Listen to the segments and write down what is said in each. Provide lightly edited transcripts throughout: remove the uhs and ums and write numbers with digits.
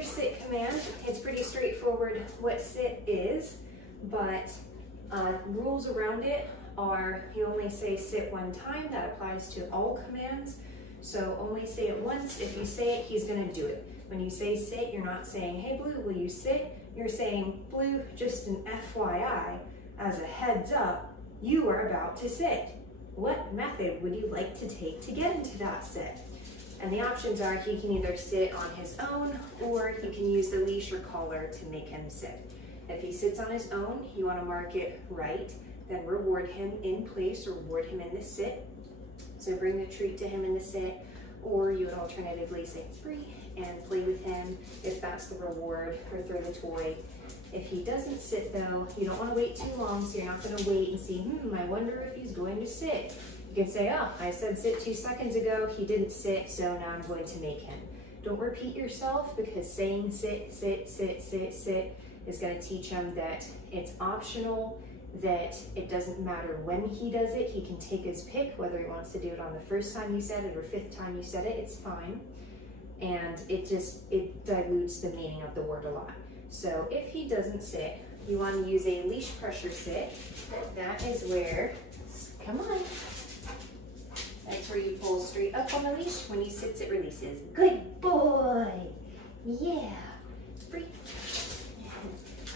your sit command. It's pretty straightforward what sit is, but rules around it are you only say sit one time. That applies to all commands. So only say it once. If you say it, he's gonna do it. When you say sit, you're not saying, hey Blue, will you sit? You're saying, Blue, just an FYI, as a heads up, you are about to sit. What method would you like to take to get into that sit? And the options are he can either sit on his own or you can use the leash or collar to make him sit. If he sits on his own, you want to mark it right, then reward him in place or reward him in the sit. So bring the treat to him in the sit, or you would alternatively say free and play with him if that's the reward, or throw the toy. If he doesn't sit though, you don't want to wait too long, so you're not going to wait and see, I wonder if he's going to sit. You can say, oh, I said sit 2 seconds ago, he didn't sit, so now I'm going to make him. Don't repeat yourself, because saying sit, sit, sit, sit, sit is going to teach him that it's optional, that it doesn't matter when he does it. He can take his pick, whether he wants to do it on the first time you said it or 5th time you said it, it's fine. And it dilutes the meaning of the word a lot. So if he doesn't sit, you want to use a leash pressure sit. That is where, come on. That's where you pull straight up on the leash. When he sits, it releases. Good boy. Yeah. Free.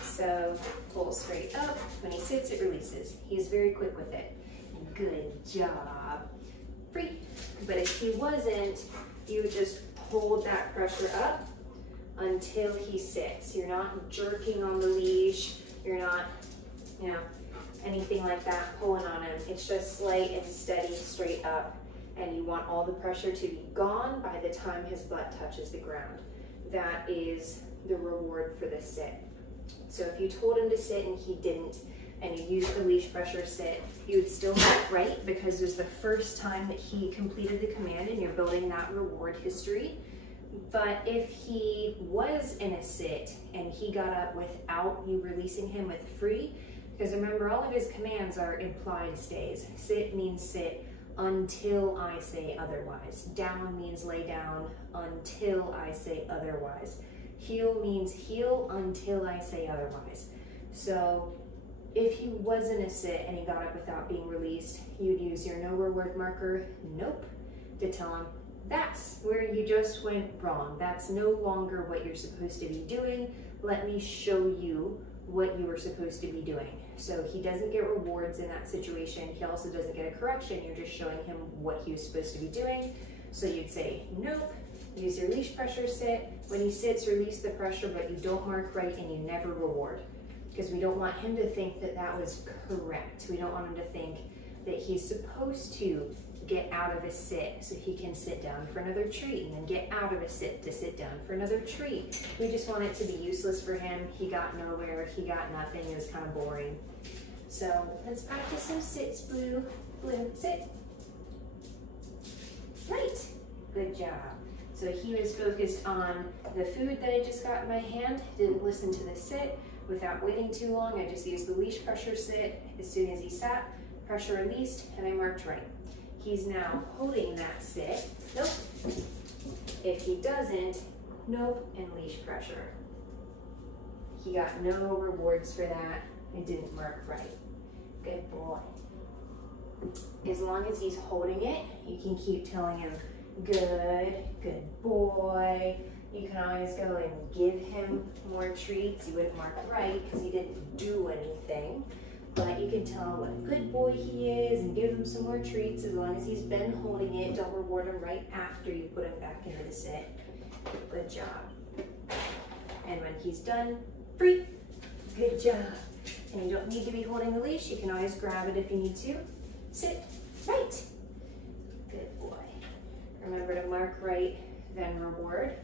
So pull straight up. When he sits, it releases. He's very quick with it. Good job. Free. But if he wasn't, you would just hold that pressure up until he sits. You're not jerking on the leash. You're not, anything like that, pulling on him. It's just slight and steady, straight up. And you want all the pressure to be gone by the time his butt touches the ground. That is the reward for the sit. So if you told him to sit and he didn't, and you used the leash pressure sit, you would still mark right, because it was the first time that he completed the command and you're building that reward history. But if he was in a sit and he got up without you releasing him with free, because remember, all of his commands are implied stays. Sit means sit until I say otherwise. Down means lay down until I say otherwise. Heel means heel until I say otherwise. So if he was in a sit and he got up without being released, you'd use your no reward marker, nope, to tell him that's where you just went wrong. That's no longer what you're supposed to be doing. Let me show you what you were supposed to be doing. So he doesn't get rewards in that situation. He also doesn't get a correction. You're just showing him what he was supposed to be doing. So you'd say, nope, use your leash pressure sit. When he sits, release the pressure, but you don't mark right and you never reward. Because we don't want him to think that that was correct. We don't want him to think that he's supposed to get out of a sit so he can sit down for another treat, and then get out of a sit to sit down for another treat. We just want it to be useless for him. He got nowhere, he got nothing, it was kind of boring. So let's practice some sits, Blue. Blue, sit. Right, good job. So he was focused on the food that I just got in my hand, didn't listen to the sit. Without waiting too long, I just used the leash pressure sit. As soon as he sat, pressure released, and I marked right. He's now holding that sit. Nope. If he doesn't, nope, and leash pressure. He got no rewards for that. I didn't mark right. Good boy. As long as he's holding it, you can keep telling him, good boy. You can always go and give him more treats. You wouldn't mark right because he didn't do anything. But you can tell him what a good boy he is and give him some more treats as long as he's been holding it. Don't reward him right after you put him back into the sit. Good job. And when he's done, free. Good job. And you don't need to be holding the leash. You can always grab it if you need to. Sit right. Good boy. Remember to mark right, then reward.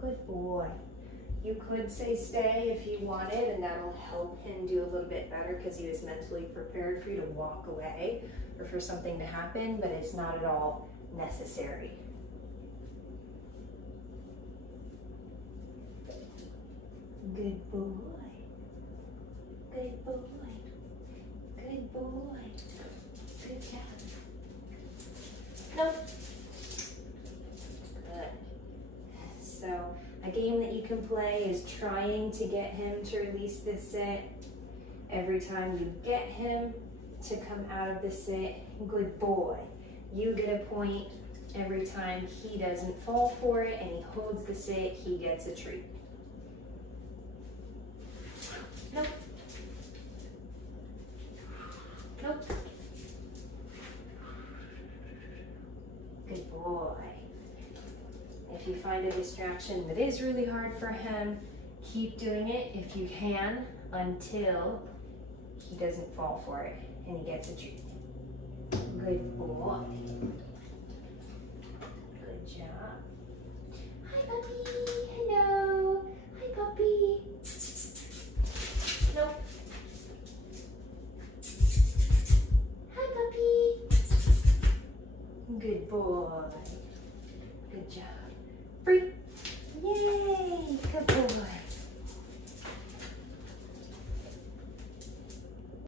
Good boy. You could say stay if you wanted, and that'll help him do a little bit better because he was mentally prepared for you to walk away or for something to happen, but it's not at all necessary. Good boy. Good boy. Good boy. Good job. No. Good. game that you can play is trying to get him to release the sit. Every time you get him to come out of the sit, good boy. You get a point. Every time he doesn't fall for it and he holds the sit, he gets a treat. Nope. Nope. Good boy. If you find a distraction that is really hard for him, keep doing it if you can until he doesn't fall for it and he gets a treat. Good boy. Good job. Hi, puppy. Hello. Hi, puppy. Nope. Hi, puppy. Good boy. Good job. Free.